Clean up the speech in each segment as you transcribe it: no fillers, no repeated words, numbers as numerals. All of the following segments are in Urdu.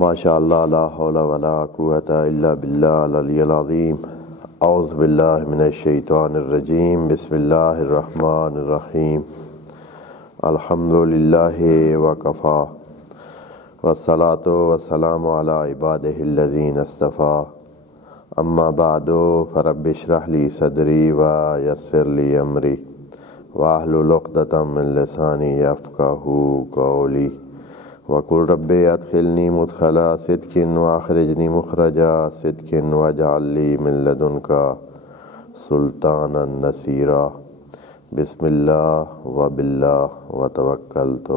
ماشاء اللہ لا حول ولا قوۃ الا باللہ العلی العظیم۔ اعوذ باللہ من الشیطان الرجیم، بسم اللہ الرحمن الرحیم۔ الحمد للہ وکفی والصلاۃ والسلام علی عبادہ الذین اصطفیٰ، اما بعد فرب اشرح لی صدری ویسر لی امری واحلل عقدۃ من لسانی یفقہوا قولی وقل رب ادخلنی مدخل صدق واخرجنی مخرج صدق واجعل لی من لدنک سلطانا نصیرا۔ بسم اللہ وباللہ وتوکلت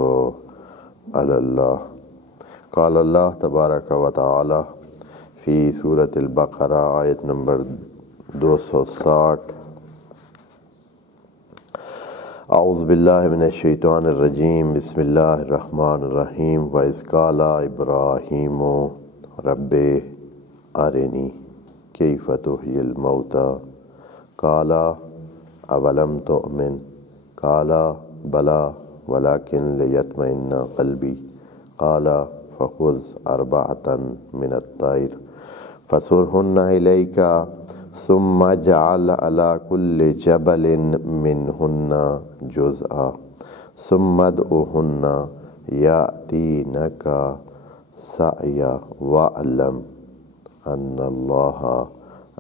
علی اللہ۔ قال اللہ تبارک و تعالی فی سورۃ البقرہ آیت نمبر 260، اعوذ باللہ من الشیطان الرجیم، بسم اللہ الرحمن الرحیم۔ وَإِذْ قَالَ إِبْرَاهِيمُ رَبِّ أَرِنِي كَيْفَ تُحْيِي الْمَوْتَىٰ قَالَ أَوَلَمْ تُؤْمِنْ قَالَ بَلَىٰ وَلَٰكِنْ لِيَطْمَئِنَّ قَلْبِي قَالَ فَخُذْ أَرْبَعَةً مِنَ الطَّيْرِ فَصُرْهُنَّ إِلَيْكَ ثم اجعل على كل جبل منهن جزءا ثم ادعهن يأتينك سعيا واعلم ان الله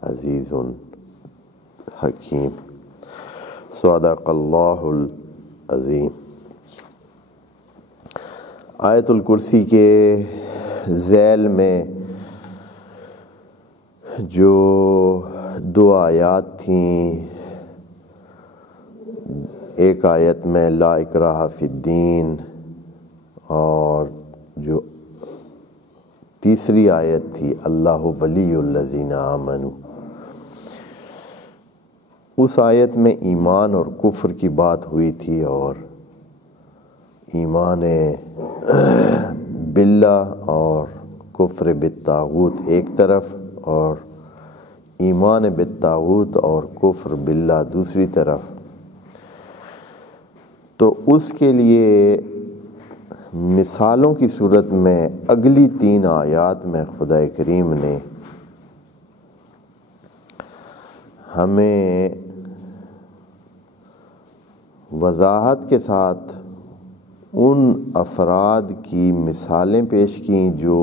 عزيز حكيم۔ صدق اللہ العظیم۔ آیت الکرسی کے ذیل میں جو دو آیات تھیں، ایک آیت میں لا اکراہ فی الدین، اور جو تیسری آیت تھی اللہ ولی الذین آمنوا، اس آیت میں ایمان اور کفر کی بات ہوئی تھی، اور ایمان باللہ اور کفر بالطاغوت ایک طرف، اور ایمان بالطاغوت اور کفر باللہ دوسری طرف۔ تو اس کے لیے مثالوں کی صورت میں اگلی 3 آیات میں خدا کریم نے ہمیں وضاحت کے ساتھ ان افراد کی مثالیں پیش کیں جو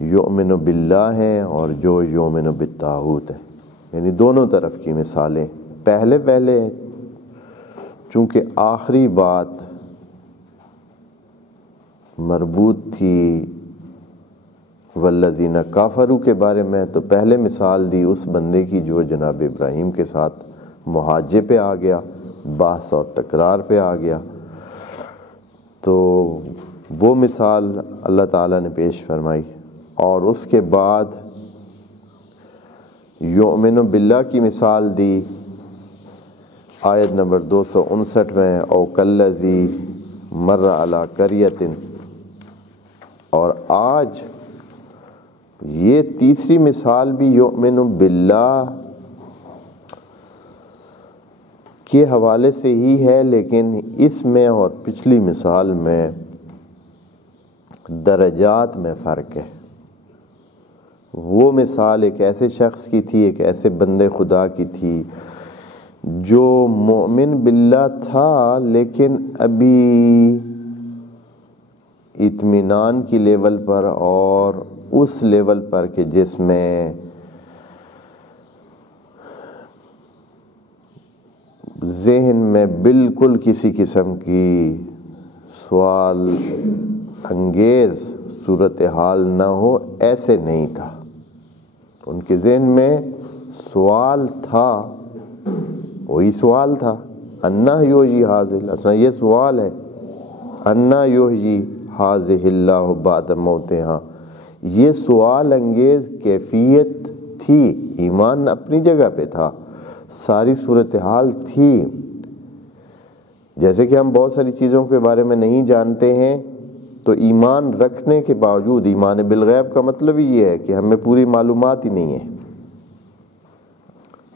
یؤمن باللہ ہیں اور جو یؤمن بالطاغوت ہیں، یعنی دونوں طرف کی مثالیں۔ پہلے چونکہ آخری بات مربوط تھی والذین کافروا کے بارے میں، تو پہلے مثال دی اس بندے کی جو جناب ابراہیم کے ساتھ محاجے پہ آ گیا، بحث اور تکرار پہ آ گیا، تو وہ مثال اللہ تعالیٰ نے پیش فرمائی۔ اور اس کے بعد یؤمن باللہ کی مثال دی آیت نمبر 259 میں، او کالذی مر علی قریۃ، اور آج یہ تیسری مثال بھی یؤمن باللہ کے حوالے سے ہی ہے، لیکن اس میں اور پچھلی مثال میں درجات میں فرق ہے۔ وہ مثال ایک ایسے شخص کی تھی، ایک ایسے بندے خدا کی تھی جو مومن باللہ تھا، لیکن ابھی اطمینان کی لیول پر اور اس لیول پر کہ جس میں ذہن میں بالکل کسی قسم کی سوال انگیز صورتحال نہ ہو، ایسے نہیں تھا۔ ان کے ذہن میں سوال تھا، وہی سوال تھا، انا یحیی ھذہ، اصلا یہ سوال ہے، انا یحیی ھذہ اللہ بعد موتہا، یہ سوال انگیز کیفیت تھی۔ ایمان اپنی جگہ پہ تھا، ساری صورتحال تھی، جیسے کہ ہم بہت ساری چیزوں کے بارے میں نہیں جانتے ہیں، تو ایمان رکھنے کے باوجود، ایمان بالغیب کا مطلب یہ ہے کہ ہمیں پوری معلومات ہی نہیں ہے۔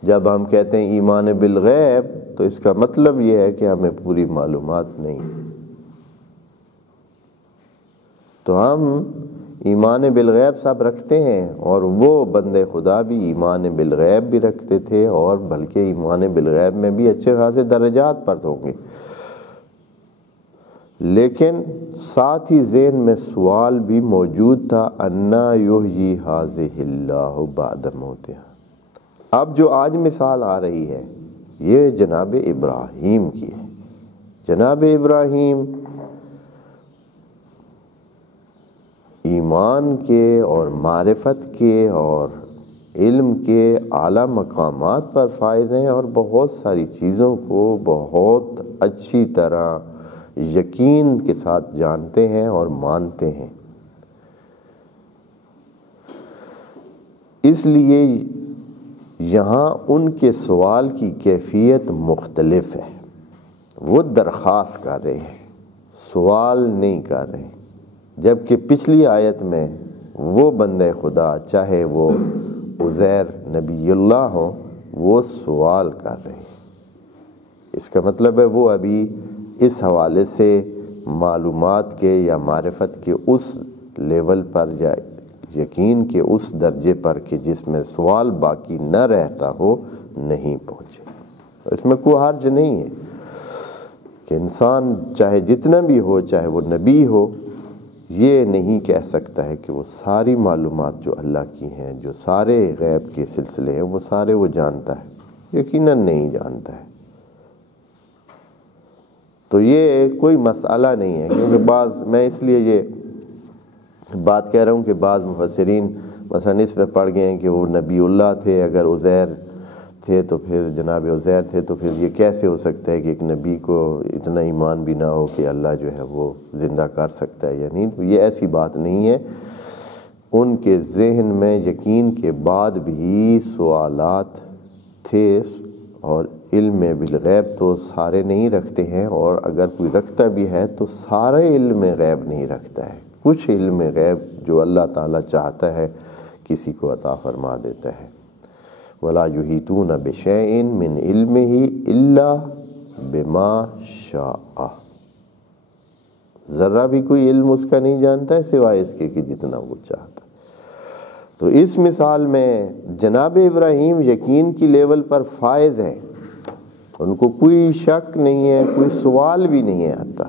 جب ہم کہتے ہیں ایمان بالغیب تو اس کا مطلب یہ ہے کہ ہمیں پوری معلومات نہیں۔ تو ہم ایمان بالغیب سب رکھتے ہیں، اور وہ بندے خدا بھی ایمان بالغیب بھی رکھتے تھے، اور بلکہ ایمان بالغیب میں بھی اچھے خاصے درجات پر ہوں گے، لیکن ساتھ ہی ذہن میں سوال بھی موجود تھا، انا یحیی ھذہ اللہ بعد موتہا۔ اب جو آج مثال آ رہی ہے یہ جناب ابراہیم کی ہے۔ جناب ابراہیم ایمان کے اور معرفت کے اور علم کے اعلیٰ مقامات پر فائز ہیں، اور بہت ساری چیزوں کو بہت اچھی طرح یقین کے ساتھ جانتے ہیں اور مانتے ہیں۔ اس لیے یہاں ان کے سوال کی کیفیت مختلف ہے، وہ درخواست کر رہے ہیں، سوال نہیں کر رہے، جبکہ پچھلی آیت میں وہ بندے خدا چاہے وہ عزیر نبی اللہ ہوں وہ سوال کر رہے ہیں۔ اس کا مطلب ہے وہ ابھی اس حوالے سے معلومات کے یا معرفت کے اس لیول پر یا یقین کے اس درجے پر کہ جس میں سوال باقی نہ رہتا ہو نہیں پہنچے۔ اس میں کوئی حرج نہیں ہے کہ انسان چاہے جتنا بھی ہو، چاہے وہ نبی ہو، یہ نہیں کہہ سکتا ہے کہ وہ ساری معلومات جو اللہ کی ہیں، جو سارے غیب کے سلسلے ہیں، وہ سارے وہ جانتا ہے، یقیناً نہیں جانتا ہے۔ تو یہ کوئی مسئلہ نہیں ہے، کیونکہ میں اس لیے یہ بات کہہ رہا ہوں کہ بعض مفسرین مثلا اس میں پڑھ گئے ہیں کہ وہ نبی اللہ تھے، اگر عزیر تھے تو پھر جناب عزیر تھے تو پھر یہ کیسے ہو سکتا ہے کہ ایک نبی کو اتنا ایمان بھی نہ ہو کہ اللہ جو ہے وہ زندہ کر سکتا ہے یا نہیں۔ تو یہ ایسی بات نہیں ہے، ان کے ذہن میں یقین کے بعد بھی سوالات تھے، اور علم بالغیب تو سارے نہیں رکھتے ہیں، اور اگر کوئی رکھتا بھی ہے تو سارے علم غیب نہیں رکھتا ہے، کچھ علم غیب جو اللہ تعالیٰ چاہتا ہے کسی کو عطا فرما دیتا ہے۔ وَلَا يُحِيطُونَ بِشَيْءٍ مِّنْ عِلْمِهِ إِلَّا بِمَا شَاءَ۔ ذرہ بھی کوئی علم اس کا نہیں جانتا ہے سوائے اس کے کہ جتنا وہ چاہتا ہے۔ تو اس مثال میں جناب ابراہیم یقین کی لیول پر فائز ہیں، ان کو کوئی شک نہیں ہے، کوئی سوال بھی نہیں ہے، حتی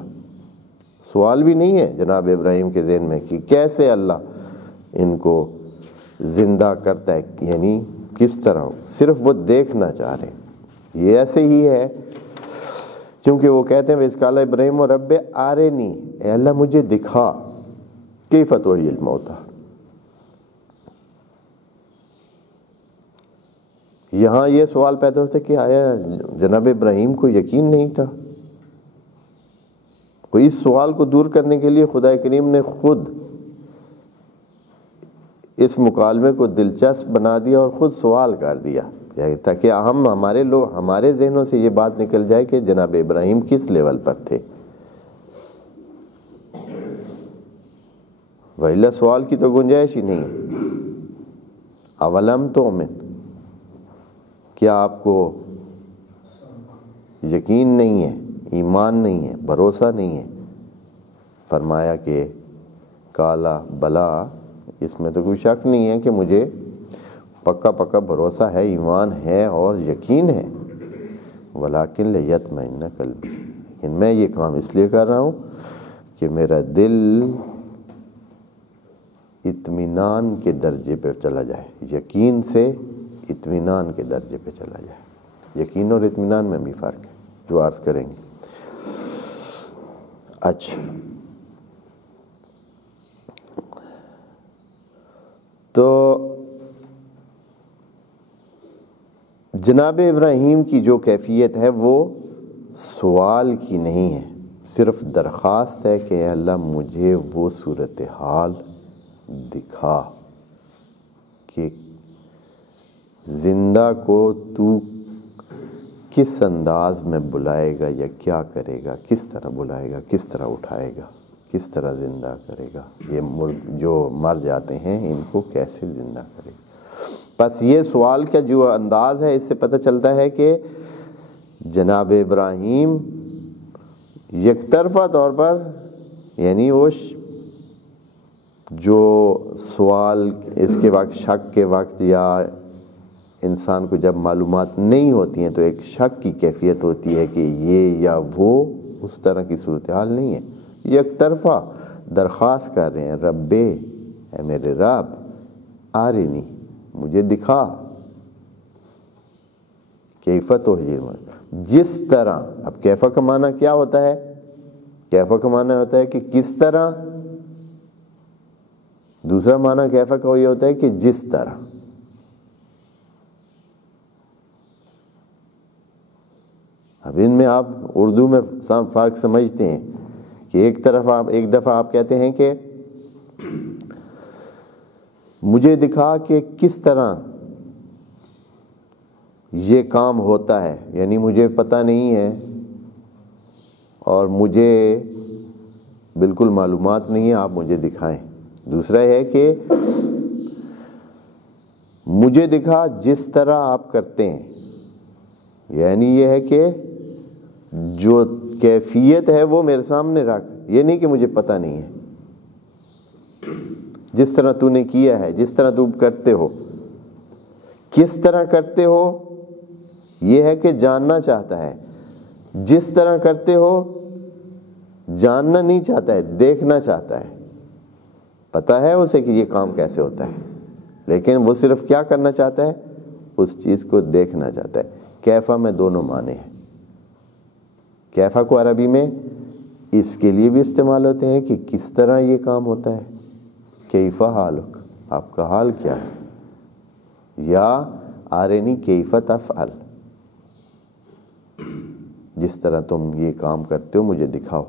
سوال بھی نہیں ہے جناب ابراہیم کے ذہن میں کہ کیسے اللہ ان کو زندہ کرتا ہے، یعنی کس طرح، صرف وہ دیکھنا چاہ رہے ہیں۔ یہ ایسے ہی ہے کیونکہ وہ کہتے ہیں وَإِذْ قَالَ إِبْرَاهِيمُ رَبِّ أَرِنِي، اے اللہ مجھے دکھا، كَيْفَ تُحْيِي الْمَوْتَىٰ۔ یہاں یہ سوال پیدا ہوتا ہے کہ آیا جناب ابراہیم کو یقین نہیں تھا؟ اس سوال کو دور کرنے کے لیے خدا کریم نے خود اس مکالمے کو دلچسپ بنا دیا اور خود سوال کر دیا، تاکہ ہمارے ذہنوں سے یہ بات نکل جائے کہ جناب ابراہیم کس لیول پر تھے۔ وَإِلَّا سوال کی تو گنجائش ہی نہیں ہے۔ اولم تؤمن، کیا آپ کو یقین نہیں ہے، ایمان نہیں ہے، بھروسہ نہیں ہے؟ فرمایا کہ کالا بلا، اس میں تو کوئی شک نہیں ہے کہ مجھے پکا بھروسہ ہے، ایمان ہے اور یقین ہے، ولیکن لیطمئن قلبی، لیکن میں یہ کام اس لیے کر رہا ہوں کہ میرا دل اطمینان کے درجے پہ چلا جائے، یقین سے اطمینان کے درجے پہ چلا جائے۔ یقین اور اطمینان میں بھی فرق ہے جو عرض کریں گے۔ اچھا، تو جناب ابراہیم کی جو کیفیت ہے وہ سوال کی نہیں ہے، صرف درخواست ہے کہ اے اللہ مجھے وہ صورتحال دکھا کہ زندہ کو تو کس انداز میں بلائے گا یا کیا کرے گا، کس طرح بلائے گا، کس طرح اٹھائے گا، کس طرح زندہ کرے گا، یہ جو مر جاتے ہیں ان کو کیسے زندہ کرے گا۔ بس یہ سوال کا جو انداز ہے اس سے پتہ چلتا ہے کہ جناب ابراہیم یک طرفہ طور پر، یعنی وہ جو سوال اس کے وقت، شک کے وقت، یا انسان کو جب معلومات نہیں ہوتی ہیں تو ایک شک کی کیفیت ہوتی ہے کہ یہ یا وہ، اس طرح کی صورتحال نہیں ہے۔ یک طرفہ درخواست کر رہے ہیں، ربے، اے میرے رب، آرنی، مجھے دکھا، کیفہ تحیی، جس طرح۔ اب کیفہ کا معنی کیا ہوتا ہے؟ کیفہ کا معنی ہوتا ہے کہ کس طرح، دوسرا معنی کیفہ کا یہ ہوتا ہے کہ جس طرح۔ اب ان میں آپ اردو میں فرق سمجھتے ہیں کہ ایک دفعہ آپ کہتے ہیں کہ مجھے دکھا کہ کس طرح یہ کام ہوتا ہے، یعنی مجھے پتہ نہیں ہے اور مجھے بالکل معلومات نہیں ہے، آپ مجھے دکھائیں۔ دوسرا ہے کہ مجھے دکھا جس طرح آپ کرتے ہیں، یعنی یہ ہے کہ جو کیفیت ہے وہ میرے سامنے رکھ، یہ نہیں کہ مجھے پتہ نہیں ہے۔ جس طرح تو نے کیا ہے، جس طرح تو کرتے ہو، کس طرح کرتے ہو، یہ ہے کہ جاننا چاہتا ہے۔ جس طرح کرتے ہو جاننا نہیں چاہتا ہے، دیکھنا چاہتا ہے۔ پتہ ہے اسے کہ یہ کام کیسے ہوتا ہے، لیکن وہ صرف کیا کرنا چاہتا ہے؟ اس چیز کو دیکھنا چاہتا ہے۔ کیفہ میں دونوں معنی ہیں۔ کیفہ کو عربی میں اس کے لیے بھی استعمال ہوتے ہیں کہ کس طرح یہ کام ہوتا ہے، کیفہ حالک، آپ کا حال کیا ہے، یا آرنی کیفہ تفعل، جس طرح تم یہ کام کرتے ہو مجھے دکھاؤ۔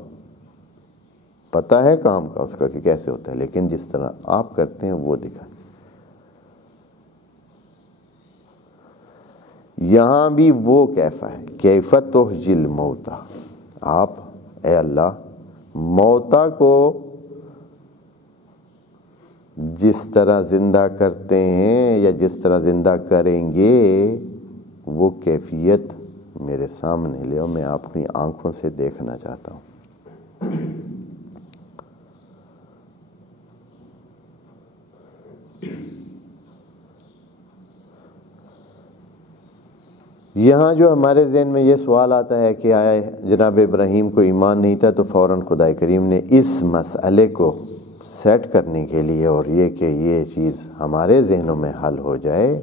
پتہ ہے کام کا اس کا کہ کیسے ہوتا ہے، لیکن جس طرح آپ کرتے ہیں وہ دکھائیں۔ یہاں بھی وہ کیفہ ہے، کیفہ تحیی الموتیٰ، آپ اے اللہ موتیٰ کو جس طرح زندہ کرتے ہیں یا جس طرح زندہ کریں گے، وہ کیفیت میرے سامنے لے، اور میں اپنی آنکھوں سے دیکھنا چاہتا ہوں۔ یہاں جو ہمارے ذہن میں یہ سوال آتا ہے کہ آیا جناب ابراہیم کو ایمان نہیں تھا، تو فوراً خدا کریم نے اس مسئلے کو سیٹ کرنے کے لیے، اور یہ کہ یہ چیز ہمارے ذہنوں میں حل ہو جائے،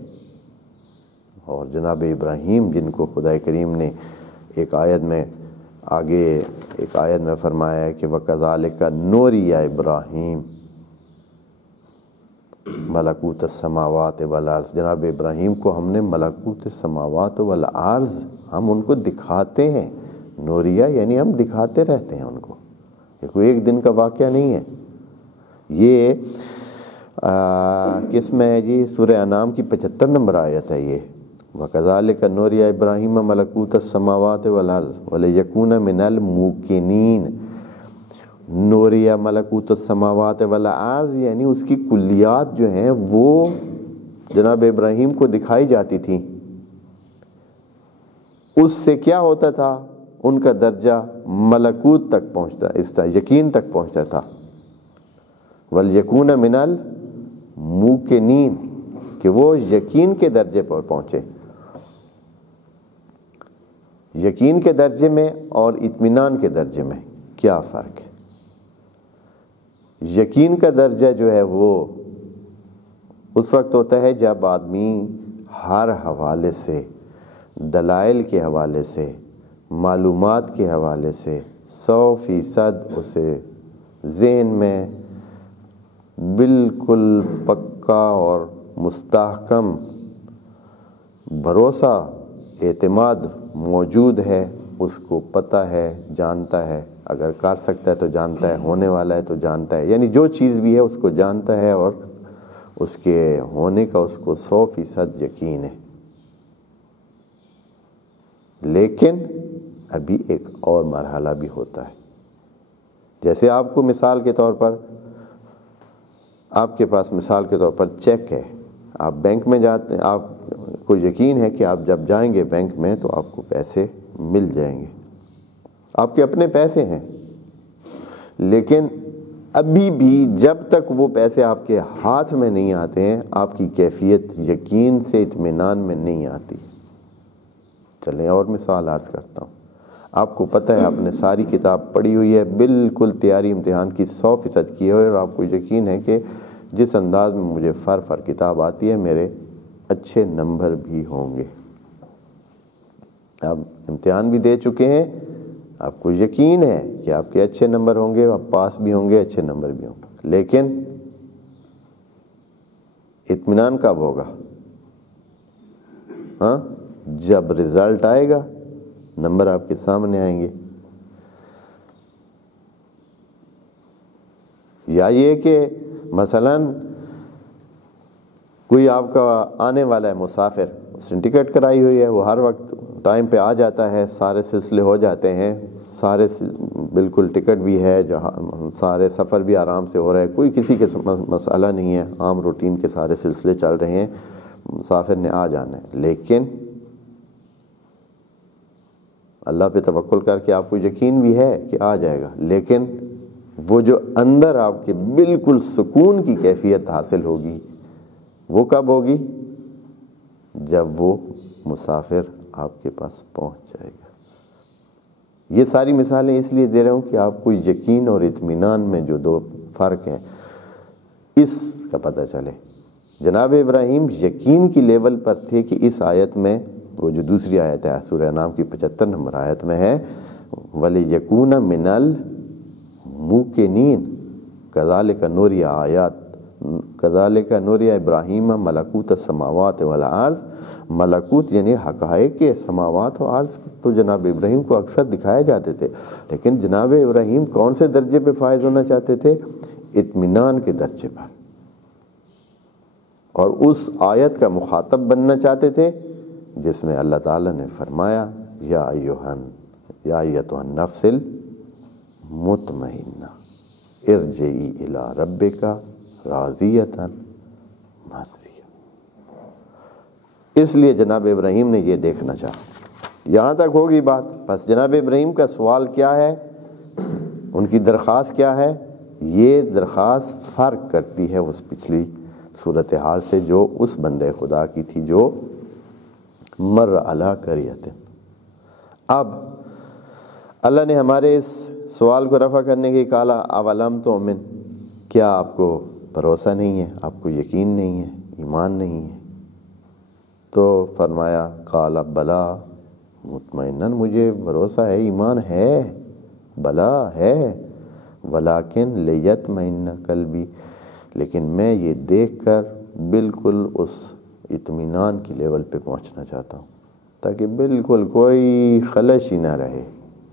اور جناب ابراہیم جن کو خدا کریم نے ایک آیت میں فرمایا ہے کہ وَكَذَلِكَ نُورِيَ ابراہیم ملکوت السماوات والارض، جناب ابراہیم کو ہم نے ملکوت السماوات والارض، ہم ان کو دکھاتے ہیں۔ نوریہ یعنی ہم دکھاتے رہتے ہیں ان کو، یہ کوئی ایک دن کا واقعہ نہیں ہے۔ یہ کس میں ہے جی؟ سورہ انعام کی 75 نمبر آیت ہے یہ، وَكَذَلِكَ نُورِيَ ابراہیم ملکوت السماوات والارض وَلِيَكُونَ مِنَ الْمُوقِنِينَ۔ نوریہ ملکوت السماوات والارض یعنی اس کی کلیات جو ہیں وہ جناب ابراہیم کو دکھائی جاتی تھیں۔ اس سے کیا ہوتا تھا؟ ان کا درجہ ملکوت تک پہنچتا، اس طرح یقین تک پہنچتا تھا۔ وَلْيَكُونَ مِنَ الْمُوقِنِينَ، کہ وہ یقین کے درجے پر پہنچے۔ یقین کے درجے میں اور اطمینان کے درجے میں کیا فرق ہے؟ یقین کا درجہ جو ہے وہ اس وقت ہوتا ہے جب آدمی ہر حوالے سے، دلائل کے حوالے سے، معلومات کے حوالے سے 100% اسے ذہن میں بالکل پکا اور مستحکم بھروسہ، اعتماد موجود ہے، اس کو پتہ ہے، جانتا ہے، اگر کر سکتا ہے تو جانتا ہے، ہونے والا ہے تو جانتا ہے، یعنی جو چیز بھی ہے اس کو جانتا ہے اور اس کے ہونے کا اس کو 100% یقین ہے۔ لیکن ابھی ایک اور مرحلہ بھی ہوتا ہے، جیسے آپ کو مثال کے طور پر، آپ کے پاس مثال کے طور پر چیک ہے، آپ بینک میں جاتے ہیں، آپ کو یقین ہے کہ آپ جب جائیں گے بینک میں تو آپ کو پیسے مل جائیں گے، آپ کے اپنے پیسے ہیں، لیکن ابھی بھی جب تک وہ پیسے آپ کے ہاتھ میں نہیں آتے ہیں آپ کی کیفیت یقین سے اطمینان میں نہیں آتی۔ چلیں اور مثال عرض کرتا ہوں۔ آپ کو پتہ ہے آپ نے ساری کتاب پڑھی ہوئی ہے، بالکل تیاری امتحان کی 100% کی ہے، اور آپ کو یقین ہے کہ جس انداز میں مجھے فر کتاب آتی ہے میرے اچھے نمبر بھی ہوں گے۔ آپ امتحان بھی دے چکے ہیں، آپ کو یقین ہے کہ آپ کے اچھے نمبر ہوں گے، آپ پاس بھی ہوں گے، اچھے نمبر بھی ہوں گے، لیکن اطمینان کب ہوگا؟ ہاں، جب رزلٹ آئے گا، نمبر آپ کے سامنے آئیں گے۔ یا یہ کہ مثلاً کوئی آپ کا آنے والا ہے مسافر، اس نے ٹکٹ کرائی ہوئی ہے، وہ ہر وقت ٹائم پہ آ جاتا ہے، سارے سلسلے ہو جاتے ہیں، سارے بالکل ٹکٹ بھی ہے، جہاں سارے سفر بھی آرام سے ہو رہا ہے، کوئی کسی کے مسئلہ نہیں ہے، عام روٹین کے سارے سلسلے چل رہے ہیں، مسافر نے آ جانا ہے، لیکن اللہ پہ توکل کر کے آپ کو یقین بھی ہے کہ آ جائے گا، لیکن وہ جو اندر آپ کے بالکل سکون کی کیفیت حاصل ہوگی وہ کب ہوگی؟ جب وہ مسافر آپ کے پاس پہنچ جائے گا۔ یہ ساری مثالیں اس لیے دے رہا ہوں کہ آپ کو یقین اور اطمینان میں جو دو فرق ہے اس کا پتہ چلے۔ جناب ابراہیم یقین کی لیول پر تھے کہ اس آیت میں، وہ جو دوسری آیت ہے سورہ انعام کی 75 نمبر آیت میں ہے، وَلِيَكُونَ مِنَ الْمُوقِنِينَ كَذَلِكَ نُرِيَ آیات كَذَلِكَ نُرِيَ ابراہیم ملکوت السماوات والارض۔ ملکوت یعنی حقائق سماوات و عرض تو جناب ابراہیم کو اکثر دکھائے جاتے تھے، لیکن جناب ابراہیم کون سے درجے پہ فائز ہونا چاہتے تھے؟ اطمینان کے درجے پر، اور اس آیت کا مخاطب بننا چاہتے تھے جس میں اللہ تعالیٰ نے فرمایا یا ایتھا النفس المطمئنہ ارجعی الی ربک راضیۃ مرضیہ۔ اس لیے جناب ابراہیم نے یہ دیکھنا چاہا۔ یہاں تک ہوگی بات۔ بس جناب ابراہیم کا سوال کیا ہے، ان کی درخواست کیا ہے؟ یہ درخواست فرق کرتی ہے اس پچھلی صورتحال سے جو اس بندے خدا کی تھی جو مر علی قریۃ۔ اب اللہ نے ہمارے اس سوال کو رفع کرنے کی کہا اولم تؤمن، کیا آپ کو بھروسہ نہیں ہے، آپ کو یقین نہیں ہے، ایمان نہیں ہے؟ تو فرمایا قال بلا مطمئناً، مجھے بھروسہ ہے، ایمان ہے، بلا ہے، ولیکن لیطمئن قلبی، لیکن میں یہ دیکھ کر بالکل اس اطمینان کی لیول پہ پہنچنا چاہتا ہوں تاکہ بالکل کوئی خلش ہی نہ رہے،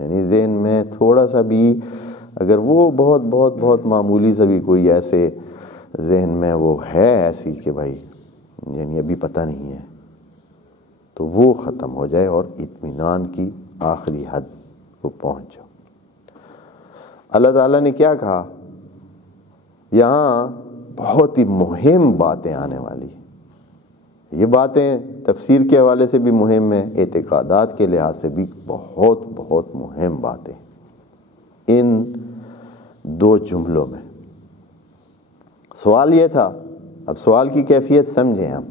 یعنی ذہن میں تھوڑا سا بھی اگر وہ بہت بہت بہت معمولی سا بھی کوئی ایسے ذہن میں وہ ہے ایسی کہ بھائی یعنی ابھی پتہ نہیں ہے، تو وہ ختم ہو جائے اور اطمینان کی آخری حد کو پہنچ جاؤ۔ اللہ تعالیٰ نے کیا کہا؟ یہاں بہت ہی مہم باتیں آنے والی ہیں۔ یہ باتیں تفسیر کے حوالے سے بھی مہم ہیں، اعتقادات کے لحاظ سے بھی بہت بہت مہم باتیں ان دو جملوں میں۔ سوال یہ تھا، اب سوال کی کیفیت سمجھیں ہم۔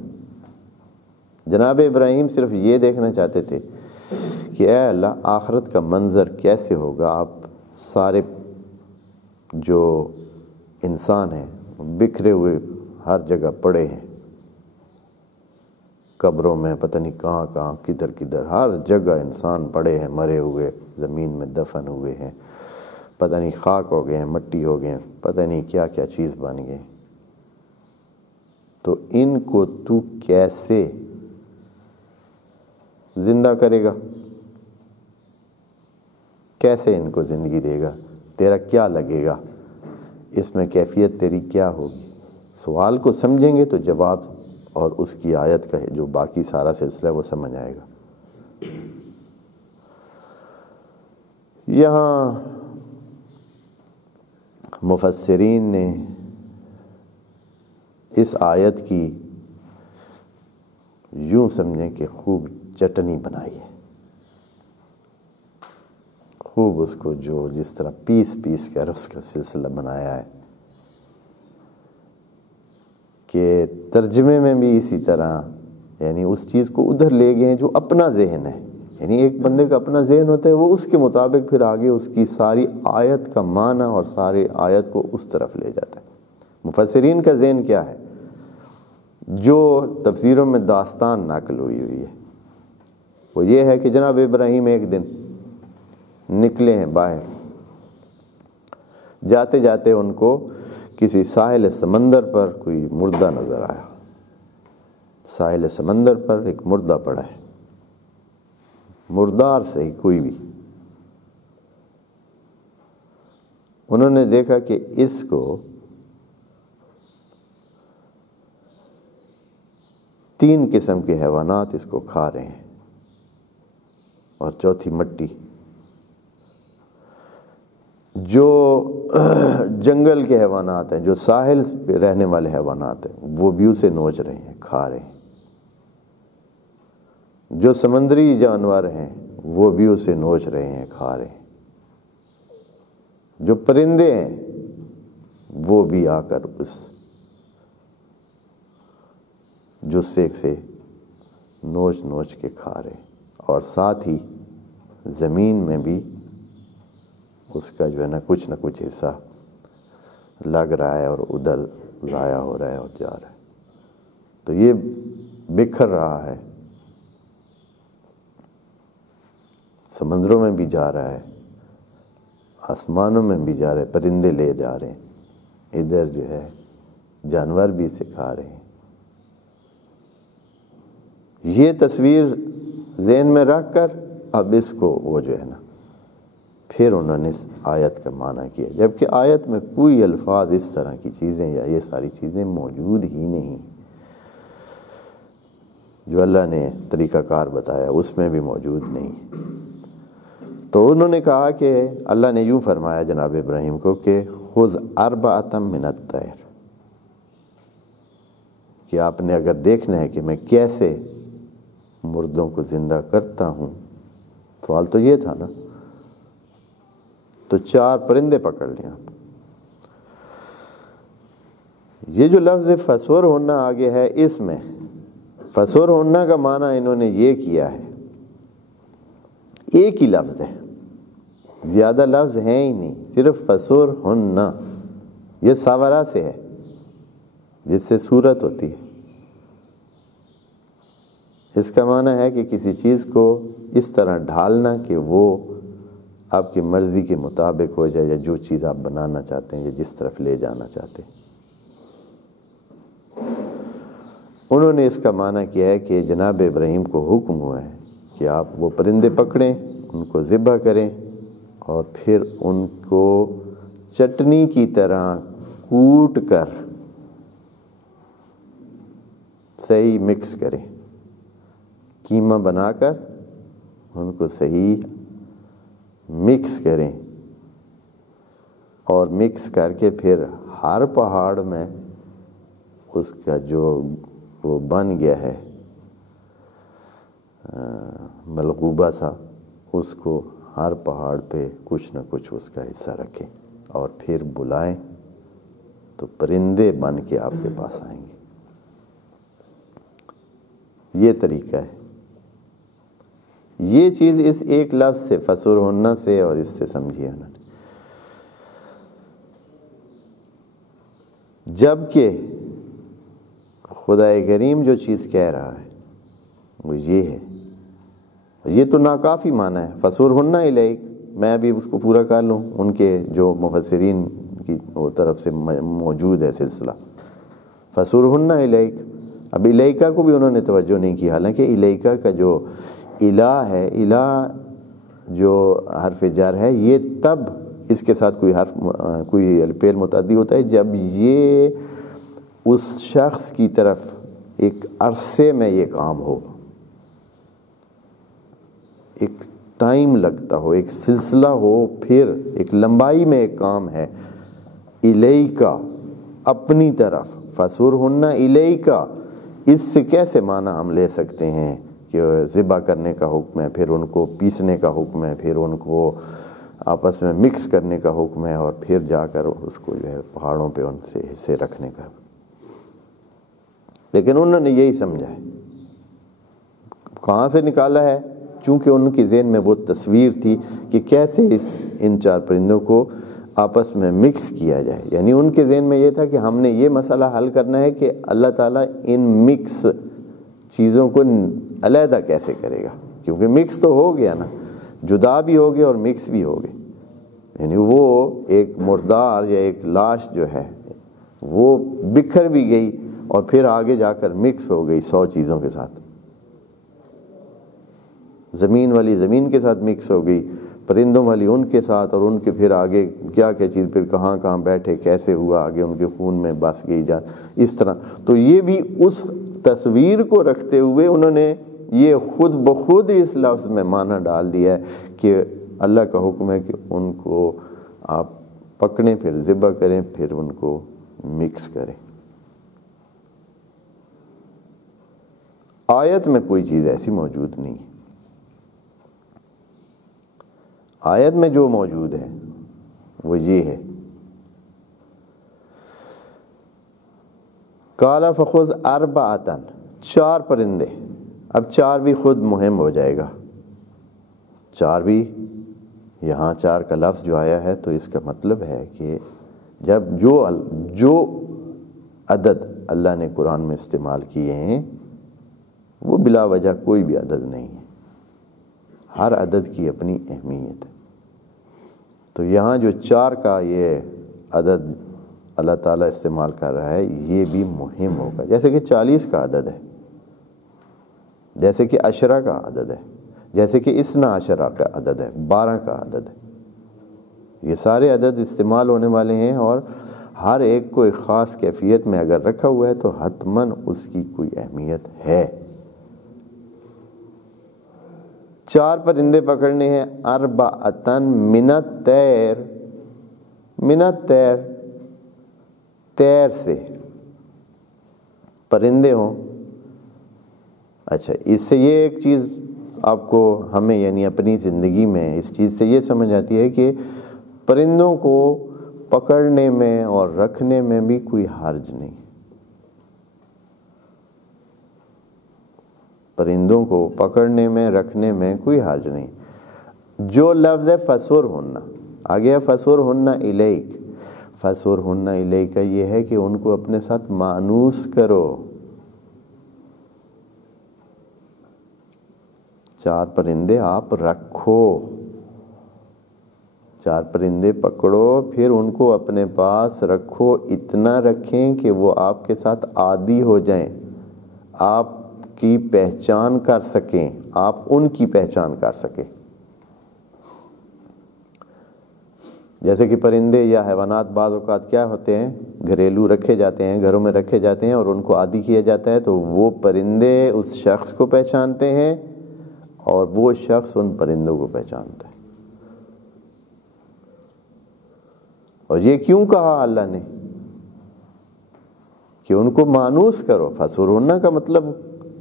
جناب ابراہیم صرف یہ دیکھنا چاہتے تھے کہ اے اللہ آخرت کا منظر کیسے ہوگا، آپ سارے جو انسان ہیں بکھرے ہوئے ہر جگہ پڑے ہیں، قبروں میں پتہ نہیں کہاں کہاں کدھر کدھر ہر جگہ انسان پڑے ہیں، مرے ہوئے زمین میں دفن ہوئے ہیں، پتہ نہیں خاک ہو گئے ہیں، مٹی ہو گئے ہیں، پتہ نہیں کیا کیا چیز بن گئے، تو ان کو تو کیسے زندہ کرے گا، کیسے ان کو زندگی دے گا، تیرا کیا لگے گا، اس میں کیفیت تیری کیا ہوگی؟ سوال کو سمجھیں گے تو جواب اور اس کی آیت کا جو باقی سارا سلسلہ ہے وہ سمجھ آئے گا۔ یہاں مفسرین نے اس آیت کی یوں سمجھیں کہ خوب چٹنی بنائی ہے، خوب اس کو جو جس طرح پیس پیس کر اس کا سلسلہ بنایا ہے کہ ترجمے میں بھی اسی طرح، یعنی اس چیز کو ادھر لے گئے ہیں جو اپنا ذہن ہے، یعنی ایک بندے کا اپنا ذہن ہوتا ہے، وہ اس کے مطابق پھر آگے اس کی ساری آیت کا معنی اور ساری آیت کو اس طرف لے جاتا ہے۔ مفسرین کا ذہن کیا ہے؟ جو تفسیروں میں داستان نقل ہوئی ہے وہ یہ ہے کہ جناب ابراہیم ایک دن نکلے ہیں باہر، جاتے جاتے ان کو کسی ساحل سمندر پر کوئی مردہ نظر آیا۔ ساحل سمندر پر ایک مردہ پڑا ہے، مردار سے ہی کوئی بھی۔ انہوں نے دیکھا کہ اس کو 3 قسم کے حیوانات اس کو کھا رہے ہیں، اور چوتھی مٹی۔ جو جنگل کے حیوانات ہیں، جو ساحل پہ رہنے والے حیوانات ہیں، وہ بھی اسے نوچ رہے ہیں، کھا رہے ہیں۔ جو سمندری جانور ہیں وہ بھی اسے نوچ رہے ہیں، کھا رہے ہیں۔ جو پرندے ہیں وہ بھی آ کر اس جثے سے نوچ نوچ کے کھا رہے ہیں، اور ساتھ ہی زمین میں بھی اس کا جو ہے نا کچھ حصہ لگ رہا ہے اور ادھر ضائع ہو رہا ہے اور جا رہا ہے۔ تو یہ بکھر رہا ہے، سمندروں میں بھی جا رہا ہے، آسمانوں میں بھی جا رہا ہے، پرندے لے جا رہے ہیں، ادھر جو ہے جانور بھی اسے کھا رہے ہیں۔ یہ تصویر ذہن میں رکھ کر اب اس کو وہ جو ہے نا پھر انہوں نے اس آیت کا معنی کیا، جبکہ آیت میں کوئی الفاظ اس طرح کی چیزیں یا یہ ساری چیزیں موجود ہی نہیں۔ جو اللہ نے طریقہ کار بتایا اس میں بھی موجود نہیں۔ تو انہوں نے کہا کہ اللہ نے یوں فرمایا جناب ابراہیم کو کہ خذ اربعۃ من الطیر، کہ آپ نے اگر دیکھنا ہے کہ میں کیسے مردوں کو زندہ کرتا ہوں، سوال تو یہ تھا نا، تو 4 پرندے پکڑ لیں آپ۔ یہ جو لفظ فسور ہونا آگے ہے، اس میں فسور ہونا کا معنی انہوں نے یہ کیا ہے، ایک ہی لفظ ہے، زیادہ لفظ ہیں ہی نہیں، صرف فسور ہونا۔ یہ ساورا سے ہے جس سے صورت ہوتی ہے۔ اس کا معنی ہے کہ کسی چیز کو اس طرح ڈھالنا کہ وہ آپ کی مرضی کے مطابق ہو جائے، یا جو چیز آپ بنانا چاہتے ہیں یا جس طرف لے جانا چاہتے ہیں۔ انہوں نے اس کا معنی کیا ہے کہ جناب ابراہیم کو حکم ہوا ہے کہ آپ وہ پرندے پکڑیں، ان کو ذبح کریں، اور پھر ان کو چٹنی کی طرح کوٹ کر صحیح مکس کریں، قیمہ بنا کر ان کو صحیح مکس کریں، اور مکس کر کے پھر ہر پہاڑ میں اس کا جو وہ بن گیا ہے ملغوبہ سا، اس کو ہر پہاڑ پہ کچھ نہ کچھ اس کا حصہ رکھیں، اور پھر بلائیں تو پرندے بن کے آپ کے پاس آئیں گے۔ یہ طریقہ ہے۔ یہ چیز اس ایک لفظ سے، فسور ہونا سے، اور اس سے سمجھیے انہوں نے۔ جبکہ خدا کریم جو چیز کہہ رہا ہے وہ یہ ہے، یہ تو ناکافی معنی ہے، فسور ہونا الیک، میں ابھی اس کو پورا کر لوں، ان کے جو مفسرین کی طرف سے موجود ہے سلسلہ، فسور ہونا الیک۔ اب الیکا کو بھی انہوں نے توجہ نہیں کی، حالانکہ الیکا کا جو الہ ہے، الہ جو حرف جر ہے، یہ تب اس کے ساتھ کوئی فعل متعدی ہوتا ہے جب یہ اس شخص کی طرف ایک عرصے میں یہ کام ہو، ایک ٹائم لگتا ہو، ایک سلسلہ ہو، پھر ایک لمبائی میں ایک کام ہے۔ الیکا اپنی طرف، فسور ہونا الیکا، اس سے کیسے معنی ہم لے سکتے ہیں کہ ذبح کرنے کا حکم ہے، پھر ان کو پیسنے کا حکم ہے، پھر ان کو آپس میں مکس کرنے کا حکم ہے، اور پھر جا کر اس کو جو ہے پہاڑوں پہ ان سے حصے رکھنے کا۔ لیکن انہوں نے یہی سمجھا ہے. کہاں سے نکالا ہے؟ چونکہ ان کی ذہن میں وہ تصویر تھی کہ کیسے ان 4 پرندوں کو آپس میں مکس کیا جائے. یعنی ان کے ذہن میں یہ تھا کہ ہم نے یہ مسئلہ حل کرنا ہے کہ اللہ تعالیٰ ان مکس چیزوں کو علیحدہ کیسے کرے گا، کیونکہ مکس تو ہو گیا نا، جدا بھی ہو گیا اور مکس بھی ہو گئے. یعنی وہ ایک مردار یا ایک لاش جو ہے وہ بکھر بھی گئی اور پھر آگے جا کر مکس ہو گئی 100 چیزوں کے ساتھ. زمین والی زمین کے ساتھ مکس ہو گئی، پرندوں والی ان کے ساتھ، اور ان کے پھر آگے کیا کیا چیز پھر کہاں کہاں بیٹھے کیسے ہوا، آگے ان کے خون میں بس گئی جات اس طرح. تو یہ بھی اس تصویر کو رکھتے ہوئے انہوں نے یہ خود بخود اس لفظ میں معنی ڈال دیا ہے کہ اللہ کا حکم ہے کہ ان کو آپ پکڑیں، پھر ذبح کریں، پھر ان کو مکس کریں. آیت میں کوئی چیز ایسی موجود نہیں ہے. آیت میں جو موجود ہے وہ یہ ہے، قال فخذ 4 4 پرندے. اب 4 بھی خود مہم ہو جائے گا. 4 بھی یہاں 4 کا لفظ جو آیا ہے تو اس کا مطلب ہے کہ جب جو عدد اللہ نے قرآن میں استعمال کیے ہیں وہ بلا وجہ کوئی بھی عدد نہیں ہے. ہر عدد کی اپنی اہمیت ہے. تو یہاں جو 4 کا یہ عدد اللہ تعالیٰ استعمال کر رہا ہے یہ بھی مہم ہوگا. جیسے کہ 40 کا عدد ہے، جیسے کہ 10 کا عدد ہے، جیسے کہ 12 کا عدد ہے، 12 کا عدد ہے. یہ سارے عدد استعمال ہونے والے ہیں اور ہر ایک کو ایک خاص کیفیت میں اگر رکھا ہوا ہے تو حتماً اس کی کوئی اہمیت ہے. 4 پرندے پکڑنے ہیں. 4 من الطیر، من الطیر، طیر سے پرندے ہوں. اچھا، اس سے یہ ایک چیز آپ کو ہمیں یعنی اپنی زندگی میں اس چیز سے یہ سمجھ آتی ہے کہ پرندوں کو پکڑنے میں اور رکھنے میں بھی کوئی حرج نہیں. پرندوں کو پکڑنے میں رکھنے میں کوئی حرج نہیں. جو لفظ ہے فسر ہن، آگے ہے فسر ہن الیک. فسر ہن الیک کا یہ ہے کہ ان کو اپنے ساتھ مانوس کرو. 4 پرندے آپ رکھو، 4 پرندے پکڑو، پھر ان کو اپنے پاس رکھو. اتنا رکھیں کہ وہ آپ کے ساتھ عادی ہو جائیں، آپ کی پہچان کر سکیں، آپ ان کی پہچان کر سکیں. جیسے کہ پرندے یا حیوانات بعض اوقات کیا ہوتے ہیں، گھریلو رکھے جاتے ہیں، گھروں میں رکھے جاتے ہیں اور ان کو عادی کیا جاتا ہے تو وہ پرندے اس شخص کو پہچانتے ہیں اور وہ شخص ان پرندوں کو پہچانتا ہے. اور یہ کیوں کہا اللہ نے کہ ان کو مانوس کرو. فسرنا کا مطلب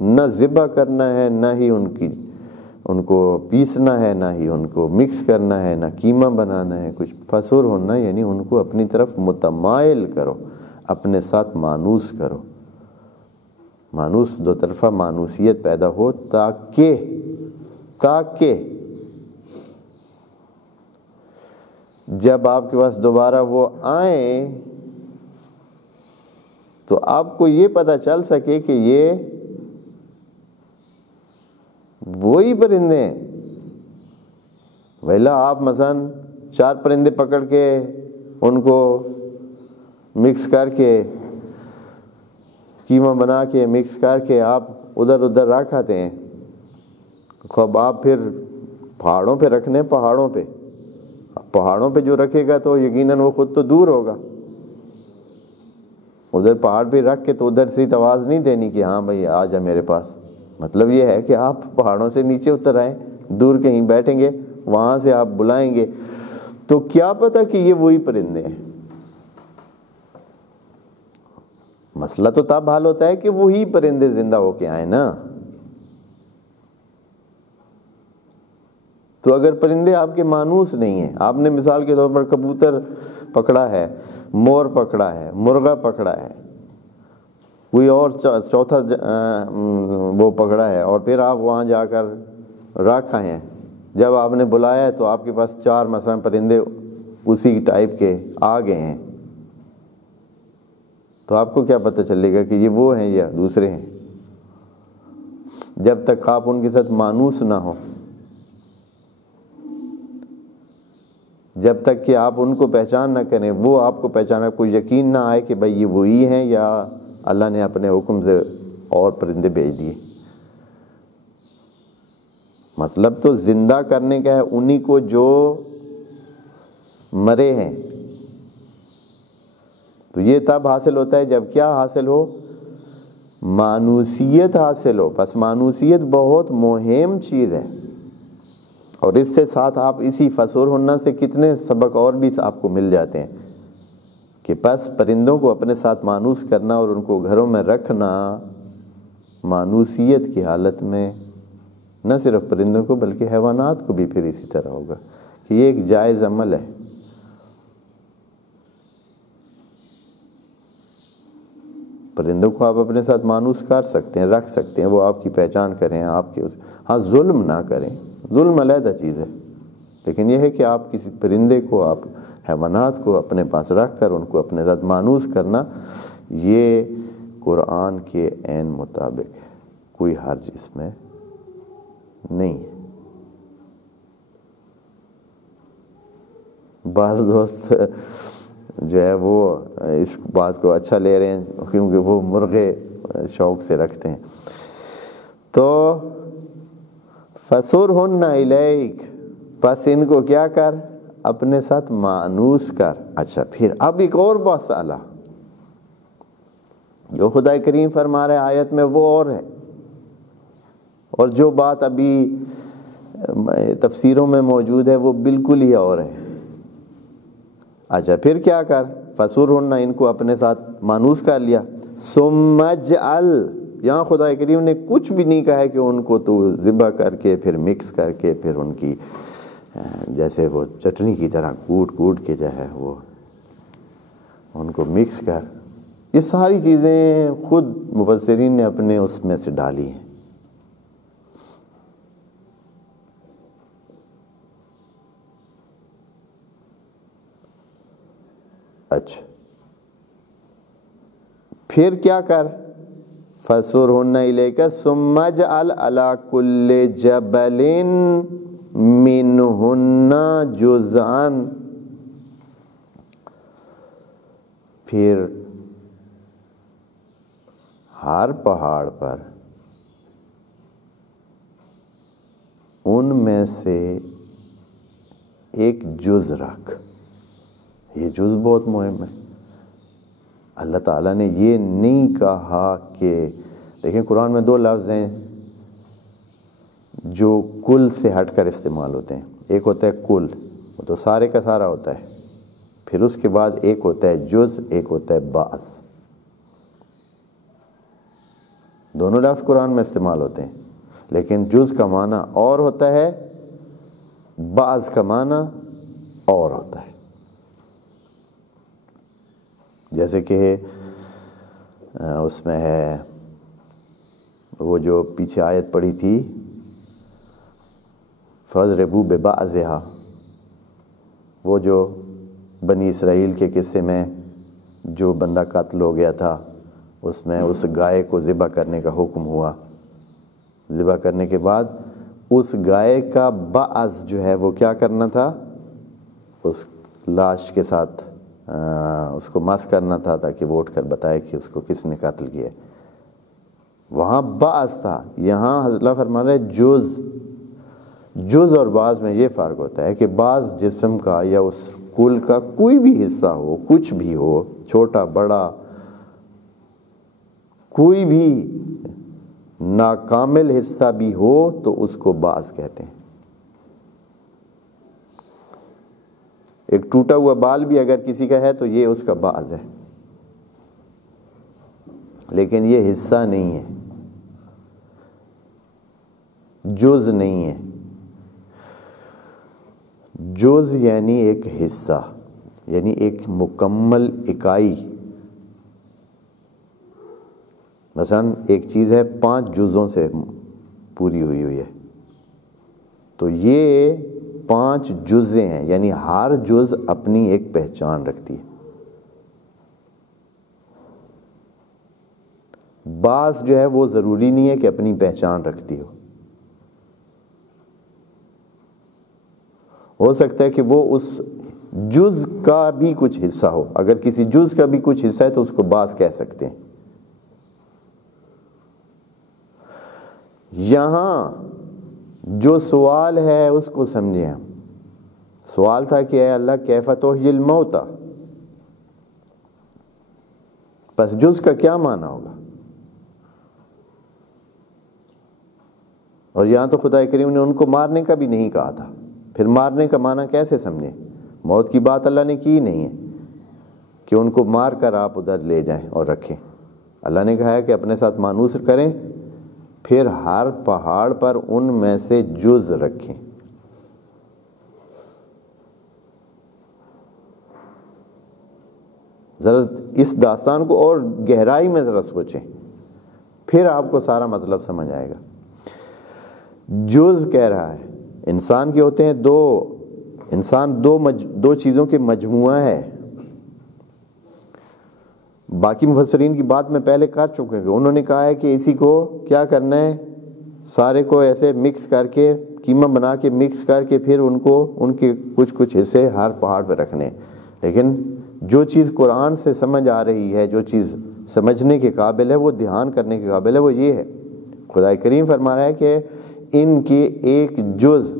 نہ ذبح کرنا ہے، نہ ہی ان کو پیسنا ہے، نہ ہی ان کو مکس کرنا ہے، نہ قیمہ بنانا ہے کچھ. فسر ہونا یعنی ان کو اپنی طرف متمائل کرو، اپنے ساتھ مانوس کرو. مانوس دو طرفہ مانوسیت پیدا ہو تاکہ جب آپ کے پاس دوبارہ وہ آئیں تو آپ کو یہ پتہ چل سکے کہ یہ وہی پرندے ہیں. ویلا آپ مثلاً 4 پرندے پکڑ کے ان کو مکس کر کے قیمہ بنا کے مکس کر کے آپ ادھر ادھر رکھ آتے ہیں. خوب آپ پھر پہاڑوں پہ رکھنے، پہاڑوں پہ جو رکھے گا تو یقیناً وہ خود تو دور ہوگا. ادھر پہاڑ پہ رکھ کے تو ادھر سے آواز نہیں دینی کہ ہاں بھائی آ جا میرے پاس. مطلب یہ ہے کہ آپ پہاڑوں سے نیچے اتر آئیں، دور کہیں بیٹھیں گے، وہاں سے آپ بلائیں گے تو کیا پتہ کہ یہ وہی پرندے ہیں. مسئلہ تو تب حل ہوتا ہے کہ وہی پرندے زندہ ہو کے آئیں نا. تو اگر پرندے آپ کے مانوس نہیں ہیں، آپ نے مثال کے طور پر کبوتر پکڑا ہے، مور پکڑا ہے، مرغا پکڑا ہے، کوئی اور چوتھا وہ پکڑا ہے، اور پھر آپ وہاں جا کر رکھ آئے ہیں، جب آپ نے بلایا ہے تو آپ کے پاس 4 مثلا پرندے اسی ٹائپ کے آ گئے ہیں، تو آپ کو کیا پتہ چلے گا کہ یہ وہ ہیں یا دوسرے ہیں؟ جب تک آپ ان کے ساتھ مانوس نہ ہو، جب تک کہ آپ ان کو پہچان نہ کریں، وہ آپ کو پہچانا، کوئی یقین نہ آئے کہ بھئی یہ وہی ہیں یا اللہ نے اپنے حکم سے اور پرندے بھیج دیے۔ مطلب تو زندہ کرنے کا ہے انہی کو جو مرے ہیں۔ تو یہ تب حاصل ہوتا ہے جب کیا حاصل ہو؟ مانوسیت حاصل ہو۔ بس مانوسیت بہت مہم چیز ہے، اور اس سے ساتھ آپ اسی فسرہن سے کتنے سبق اور بھی آپ کو مل جاتے ہیں کہ بس پرندوں کو اپنے ساتھ مانوس کرنا اور ان کو گھروں میں رکھنا مانوسیت کی حالت میں، نہ صرف پرندوں کو بلکہ حیوانات کو بھی پھر اسی طرح ہوگا کہ یہ ایک جائز عمل ہے۔ پرندوں کو آپ اپنے ساتھ مانوس کر سکتے ہیں، رکھ سکتے ہیں، وہ آپ کی پہچان کریں، آپ کے ہاں ظلم نہ کریں، ظلم علیحدہ چیز ہے، لیکن یہ ہے کہ آپ کسی پرندے کو، آپ حیوانات کو اپنے پاس رکھ کر ان کو اپنے ساتھ مانوس کرنا، یہ قرآن کے عین مطابق ہے، کوئی حرج اس میں نہیں ہے۔ بعض دوست جو ہے وہ اس بات کو اچھا لے رہے ہیں کیونکہ وہ مرغے شوق سے رکھتے ہیں، تو فَسُرْهُنَّ إِلَيْكَ، بس ان کو کیا کر؟ اپنے ساتھ مانوس کر۔ اچھا پھر اب ایک اور مسئلہ جو خدا کریم فرما رہے آیت میں وہ اور ہے، اور جو بات ابھی تفسیروں میں موجود ہے وہ بالکل ہی اور ہے۔ اچھا پھر کیا کر؟ فَسُرْهُنَّ، ان کو اپنے ساتھ مانوس کر لیا، ثُمَّ اجْعَلْ، یہاں خدا کریم نے کچھ بھی نہیں کہا ہے کہ ان کو تو ذبح کر کے پھر مکس کر کے پھر ان کی جیسے وہ چٹنی کی طرح کوٹ کوٹ کے جو ہے وہ ان کو مکس کر۔ یہ ساری چیزیں خود مفسرین نے اپنے اس میں سے ڈالی ہیں۔ اچھا پھر کیا کر؟ فَسُرْهُنَّ إِلَيْكَ ثُمَّ اجْعَلْ عَلَى كُلِّ جَبَلٍ مِّنْهُنَّ جُزْءًا، پھر ہر پہاڑ پر ان میں سے ایک جز رکھ۔ یہ جز بہت مہم ہے۔ اللہ تعالیٰ نے یہ نہیں کہا کہ، دیکھیں قرآن میں 2 لفظ ہیں جو کل سے ہٹ کر استعمال ہوتے ہیں، ایک ہوتا ہے کل، وہ تو سارے کا سارا ہوتا ہے، پھر اس کے بعد ایک ہوتا ہے جز، ایک ہوتا ہے بعض۔ دونوں لفظ قرآن میں استعمال ہوتے ہیں، لیکن جز کا معنی اور ہوتا ہے، بعض کا معنی اور ہوتا ہے۔ جیسے کہ اس میں ہے وہ جو پیچھے آیت پڑھی تھی فَاضْرِبُوا بِبَعْضِهَا، وہ جو بنی اسرائیل کے قصے میں جو بندہ قتل ہو گیا تھا، اس میں اس گائے کو ذبح کرنے کا حکم ہوا، ذبح کرنے کے بعد اس گائے کا بعض جو ہے وہ کیا کرنا تھا؟ اس لاش کے ساتھ اس کو مس کرنا تھا تاکہ وہ اٹھ کر بتائے کہ اس کو کس نے قتل کیا۔ وہاں بعض تھا، یہاں اللہ فرما رہے جز۔ جز اور بعض میں یہ فرق ہوتا ہے کہ بعض جسم کا یا اس کل کا کوئی بھی حصہ ہو، کچھ بھی ہو، چھوٹا بڑا، کوئی بھی ناکامل حصہ بھی ہو تو اس کو بعض کہتے ہیں۔ ایک ٹوٹا ہوا بال بھی اگر کسی کا ہے تو یہ اس کا بعض ہے، لیکن یہ حصہ نہیں ہے، جز نہیں ہے۔ جز یعنی ایک حصہ، یعنی ایک مکمل اکائی۔ مثلا ایک چیز ہے 5 جزوں سے پوری ہوئی ہے، تو یہ 5 جزیں ہیں، یعنی ہر جز اپنی ایک پہچان رکھتی ہے۔ بعض جو ہے وہ ضروری نہیں ہے کہ اپنی پہچان رکھتی ہو سکتا ہے کہ وہ اس جز کا بھی کچھ حصہ ہو، اگر کسی جز کا بھی کچھ حصہ ہے تو اس کو بعض کہہ سکتے ہیں۔ یہاں جو سوال ہے اس کو سمجھیں ہم، سوال تھا کہ اے اللہ کیف تحیی الموتى، پس جز کا کیا معنی ہوگا؟ اور یہاں تو خدا کریم نے ان کو مارنے کا بھی نہیں کہا تھا، پھر مارنے کا معنی کیسے سمجھیں؟ موت کی بات اللہ نے کی نہیں ہے کہ ان کو مار کر آپ ادھر لے جائیں اور رکھیں۔ اللہ نے کہا ہے کہ اپنے ساتھ مانوس کریں، پھر ہر پہاڑ پر ان میں سے جز رکھیں۔ ذرا اس داستان کو اور گہرائی میں ذرا سوچیں، پھر آپ کو سارا مطلب سمجھ آئے گا۔ جز کہہ رہا ہے انسان کے ہوتے ہیں دو، انسان دو چیزوں کے مجموعہ ہے۔ باقی مفسرین کی بات میں پہلے کر چکے ہیں، انہوں نے کہا ہے کہ اسی کو کیا کرنا ہے، سارے کو ایسے مکس کر کے کیما بنا کے مکس کر کے پھر ان کے کچھ حصے ہر پہاڑ پہ رکھنے۔ لیکن جو چیز قرآن سے سمجھ آ رہی ہے، جو چیز سمجھنے کے قابل ہے، وہ دھیان کرنے کے قابل ہے، وہ یہ ہے، خدا کریم فرما رہا ہے کہ ان کی ایک جز،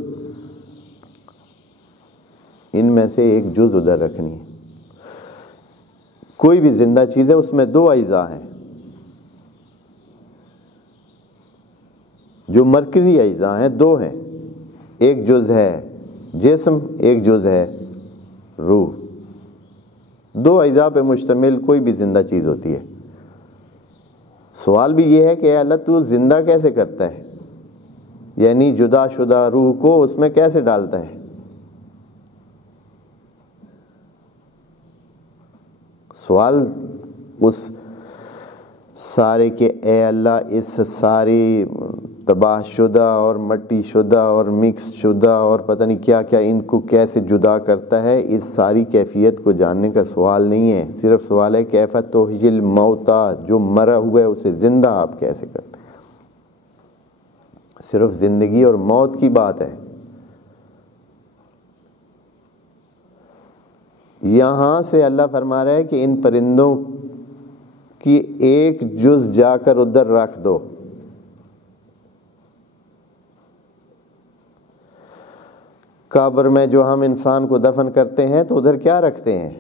ان میں سے ایک جز ادھر رکھنی ہے۔ کوئی بھی زندہ چیز ہے، اس میں 2 اجزاء ہیں، جو مرکزی اجزاء ہیں 2 ہیں، ایک جز ہے جسم، ایک جز ہے روح۔ 2 اجزاء پہ مشتمل کوئی بھی زندہ چیز ہوتی ہے۔ سوال بھی یہ ہے کہ اے اللہ تو زندہ کیسے کرتا ہے، یعنی جدا شدہ روح کو اس میں کیسے ڈالتا ہے؟ سوال اس سارے کہ اے اللہ اس ساری تباہ شدہ اور مٹی شدہ اور مکس شدہ اور پتہ نہیں کیا کیا ان کو کیسے جدا کرتا ہے، اس ساری کیفیت کو جاننے کا سوال نہیں ہے، صرف سوال ہے کیف تحیی الموتى، جو مرا ہوا ہے اسے زندہ آپ کیسے کرتے ہیں۔ صرف زندگی اور موت کی بات ہے۔ یہاں سے اللہ فرما رہا ہے کہ ان پرندوں کی ایک جز جا کر ادھر رکھ دو۔ قبر میں جو ہم انسان کو دفن کرتے ہیں تو ادھر کیا رکھتے ہیں؟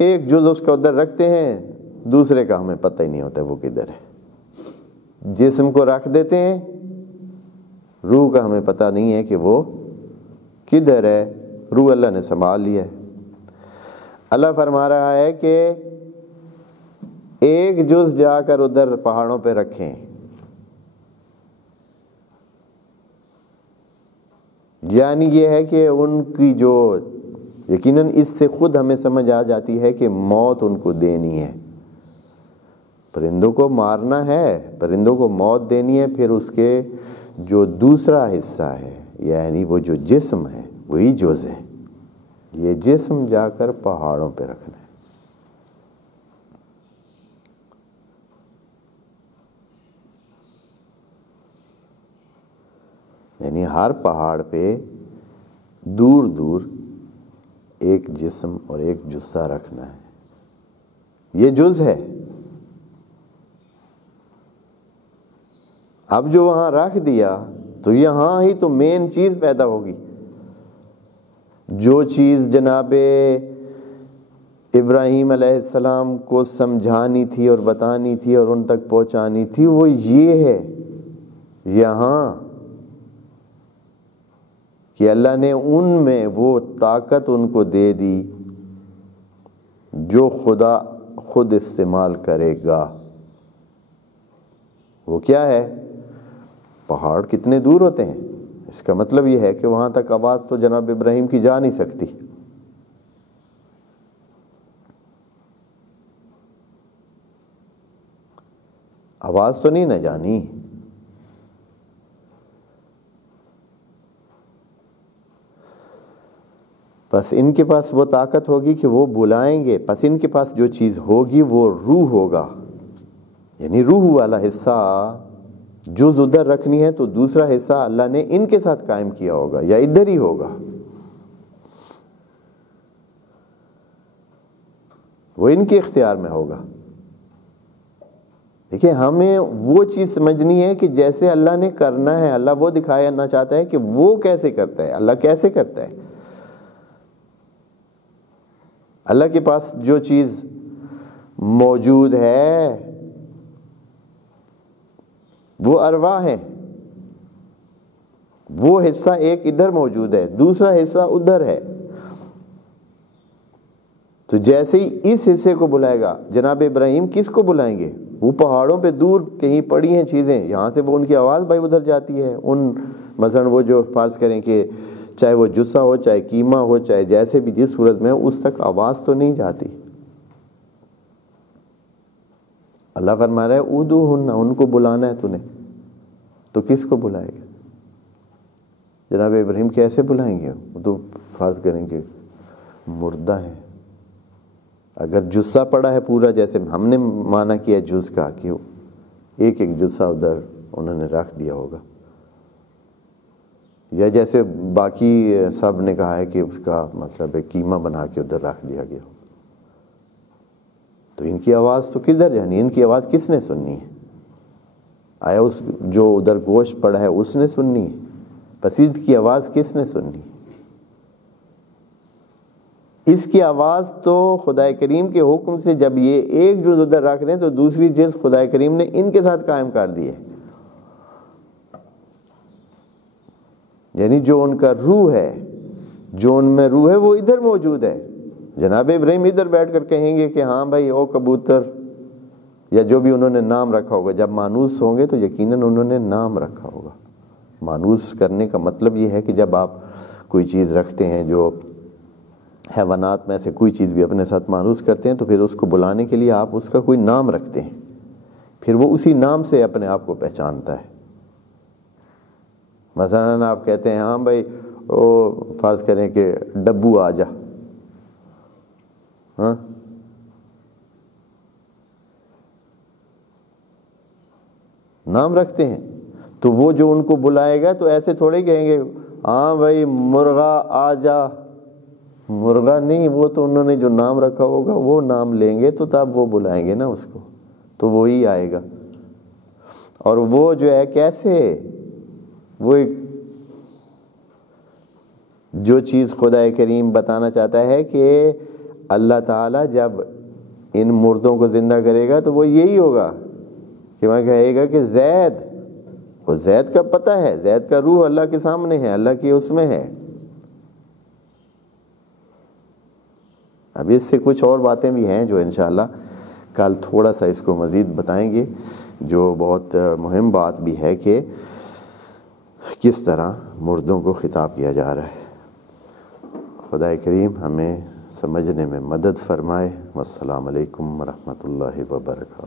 ایک جز اس کا ادھر رکھتے ہیں، دوسرے کا ہمیں پتہ ہی نہیں ہوتا وہ کدھر ہے۔ جسم کو رکھ دیتے ہیں، روح کا ہمیں پتہ نہیں ہے کہ وہ کدھر ہے، روح اللہ نے سنبھال لیا ہے۔ اللہ فرما رہا ہے کہ ایک جز جا کر ادھر پہاڑوں پہ رکھیں، یعنی یہ ہے کہ ان کی جو یقیناً اس سے خود ہمیں سمجھ آ جاتی ہے کہ موت ان کو دینی ہے، پرندوں کو مارنا ہے، پرندوں کو موت دینی ہے، پھر اس کے جو دوسرا حصہ ہے یعنی وہ جو جسم ہے وہی جز ہے، یہ جسم جا کر پہاڑوں پہ رکھنا ہے۔ یعنی ہر پہاڑ پہ دور دور ایک جسم اور ایک جثہ رکھنا ہے، یہ جز ہے۔ اب جو وہاں رکھ دیا تو یہاں ہی تو مین چیز پیدا ہوگی، جو چیز جناب ابراہیم علیہ السلام کو سمجھانی تھی اور بتانی تھی اور ان تک پہنچانی تھی، وہ یہ ہے یہاں کہ اللہ نے ان میں وہ طاقت ان کو دے دی جو خدا خود استعمال کرے گا۔ وہ کیا ہے؟ پہاڑ کتنے دور ہوتے ہیں، اس کا مطلب یہ ہے کہ وہاں تک آواز تو جناب ابراہیم کی جا نہیں سکتی۔ آواز تو نہیں نہ جانی. بس ان کے پاس وہ طاقت ہوگی کہ وہ بلائیں گے. پس ان کے پاس جو چیز ہوگی وہ روح ہوگا، یعنی روح والا حصہ جز ادھر رکھنی ہے تو دوسرا حصہ اللہ نے ان کے ساتھ قائم کیا ہوگا یا ادھر ہی ہوگا. وہ ان کے اختیار میں ہوگا. دیکھیں ہمیں وہ چیز سمجھنی ہے کہ جیسے اللہ نے کرنا ہے، اللہ وہ دکھانا چاہتا ہے کہ وہ کیسے کرتا ہے. اللہ کیسے کرتا ہے؟ اللہ کے پاس جو چیز موجود ہے وہ ارواح ہے. وہ حصہ ایک ادھر موجود ہے، دوسرا حصہ ادھر ہے. تو جیسے ہی اس حصے کو بلائے گا، جناب ابراہیم کس کو بلائیں گے؟ وہ پہاڑوں پہ دور کہیں پڑی ہیں چیزیں، یہاں سے وہ ان کی آواز بھائی ادھر جاتی ہے. ان مثلا وہ جو فرض کریں کہ چاہے وہ جثہ ہو، چاہے کیما ہو، چاہے جیسے بھی جس صورت میں اس تک آواز تو نہیں جاتی. اللہ فرما رہا ہے ادعوہن، ان کو بلانا ہے تو نے. تو کس کو بلائے گا؟ جناب ابراہیم کیسے بلائیں گے؟ وہ تو فرض کریں کہ مردہ ہے. اگر جثہ پڑا ہے پورا، جیسے ہم نے مانا کیا جز کا کہ ایک ایک جثہ ادھر انہوں نے رکھ دیا ہوگا، یا جیسے باقی سب نے کہا ہے کہ اس کا مطلب ہے کیما بنا کے ادھر رکھ دیا گیا. تو ان کی آواز تو کدھر جانی؟ ان کی آواز کس نے سننی ہے؟ آیا اس جو ادھر گوشت پڑا ہے اس نے سننی ہے؟ پسید کی آواز کس نے سننی ہے؟ اس کی آواز تو خدا کریم کے حکم سے جب یہ ایک جز ادھر رکھ رہے ہیں تو دوسری جز خدا کریم نے ان کے ساتھ قائم کر دی ہے. یعنی جو ان کا روح ہے، جو ان میں روح ہے وہ ادھر موجود ہے. جناب ابراہیم ادھر بیٹھ کر کہیں گے کہ ہاں بھائی او کبوتر، یا جو بھی انہوں نے نام رکھا ہوگا. جب مانوس ہوں گے تو یقیناً انہوں نے نام رکھا ہوگا. مانوس کرنے کا مطلب یہ ہے کہ جب آپ کوئی چیز رکھتے ہیں، جو حیوانات میں سے کوئی چیز بھی اپنے ساتھ مانوس کرتے ہیں، تو پھر اس کو بلانے کے لیے آپ اس کا کوئی نام رکھتے ہیں، پھر وہ اسی نام سے اپنے آپ کو پہچانتا ہے. مثلاً آپ کہتے ہیں ہاں بھائی وہ فرض کریں کہ ڈبو آ جا، ہاں نام رکھتے ہیں. تو وہ جو ان کو بلائے گا تو ایسے تھوڑے کہیں گے ہاں بھائی مرغا آ جا. مرغا نہیں، وہ تو انہوں نے جو نام رکھا ہوگا وہ نام لیں گے تو تب وہ بلائیں گے نا اس کو، تو وہی آئے گا. اور وہ جو ہے کیسے، وہ ایک جو چیز خدا کریم بتانا چاہتا ہے کہ اللہ تعالیٰ جب ان مردوں کو زندہ کرے گا تو وہ یہی ہوگا کہ وہ کہے گا کہ زید، وہ زید کا پتہ ہے، زید کا روح اللہ کے سامنے ہے، اللہ کی اس میں ہے. اب اس سے کچھ اور باتیں بھی ہیں جو انشاءاللہ کل تھوڑا سا اس کو مزید بتائیں گے، جو بہت مہم بات بھی ہے کہ کس طرح مردوں کو خطاب کیا جا رہا ہے. خدا کریم ہمیں سمجھنے میں مدد فرمائے. والسلام علیکم ورحمۃ اللہ وبرکاتہ.